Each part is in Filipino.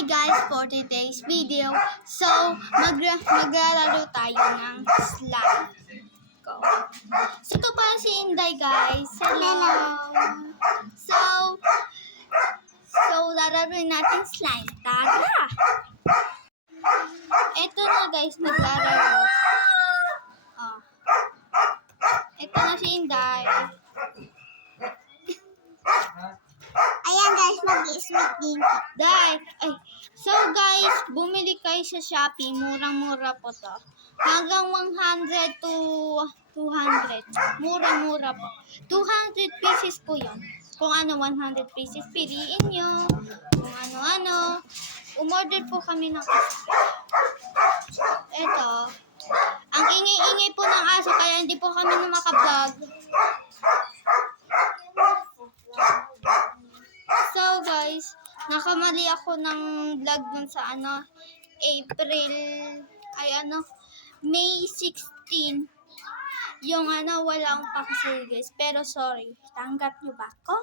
Hi guys, for today's video, so maglalaro tayo ng slime. Go. So ito pa si Inday guys. Hello. So lalaroin natin slime. Tara! Ito na guys, naglalaro. Oh. Ito na si Inday. Ayan guys, mag-i-sweet din. So guys, bumili kayo sa Shopee. Murang-mura po to. Hanggang 100 to 200. Murang-mura po. 200 pieces po yun. Kung ano, 100 pieces. Piliin nyo. Kung ano-ano. Umorder po kami ng Ito. Ang ingay-ingay po ng aso, kaya hindi po kami na makablog. So guys, nakamali ako ng vlog dun sa May 16. Yung walang pakasal guys. Pero sorry, tanggap nyo ba ako?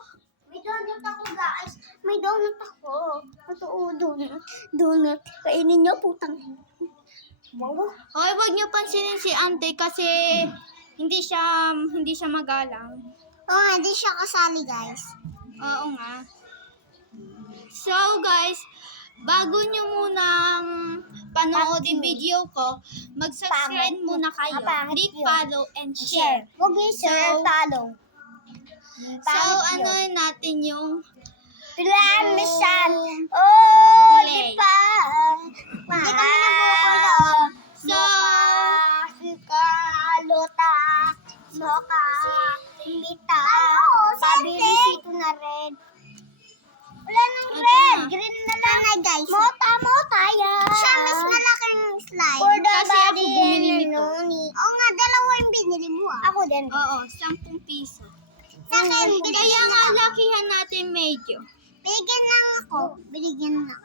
May donut ako guys. May donut ako. Totoo, donut. Kainin nyo, putang. Wow. Okay, wag nyo pansinin si Ante kasi hindi siya magalang. Oh, hindi siya kasali guys. Oo nga. So guys, bago nyo munang panoodin video ko, mag-subscribe muna kayo. Click follow and share. Huwag yung share, follow. So natin yung Plamisan. Oh, play. di pa. Hindi kami nabukulo. So, Luta. Moka. Lita. Pabilisito na red. Wala nang red. Green na lang. Guys. Mota yan. Siya mas malaking slime. For the Kasi ako body bumili and nito. Oo nga, dalawa yung binili mo. Ako din. Oo, 10 piso. Sa akin, Kaya nga lakihan natin medyo. Binigyan lang ako. Binigyan lang.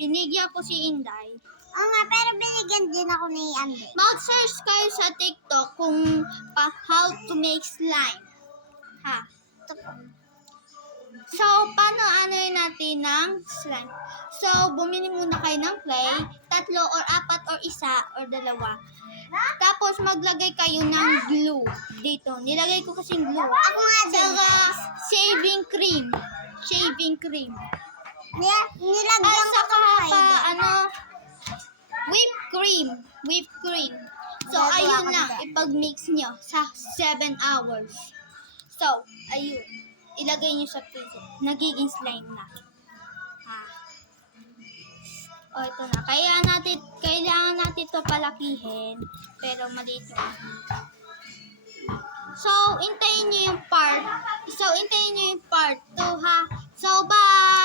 Binigyan ko si Inday. Oo nga, pero binigyan din ako ni Andy. Mag-search kayo sa TikTok kung how to make slime. Ha? So, paano natin ng slime? So, bumili muna kayo ng clay, 3 or 4 or 1 or 2. Tapos, maglagay kayo ng glue dito. Nilagay ko kasing glue. Ako nga din. Saka, shaving cream. Shaving cream. Nilagyan At ko saka pa whipped cream. Whipped cream. So, Gagawa ayun ko lang. din. Ipag-mix nyo sa 7 hours. So, ayun. Ilagay nyo sa freezer. Nagiging slime na. Ha. O, ito na. Kailangan natin ito palakihin. Pero maliit lang. So, intayin nyo yung part 2, ha. So, bye!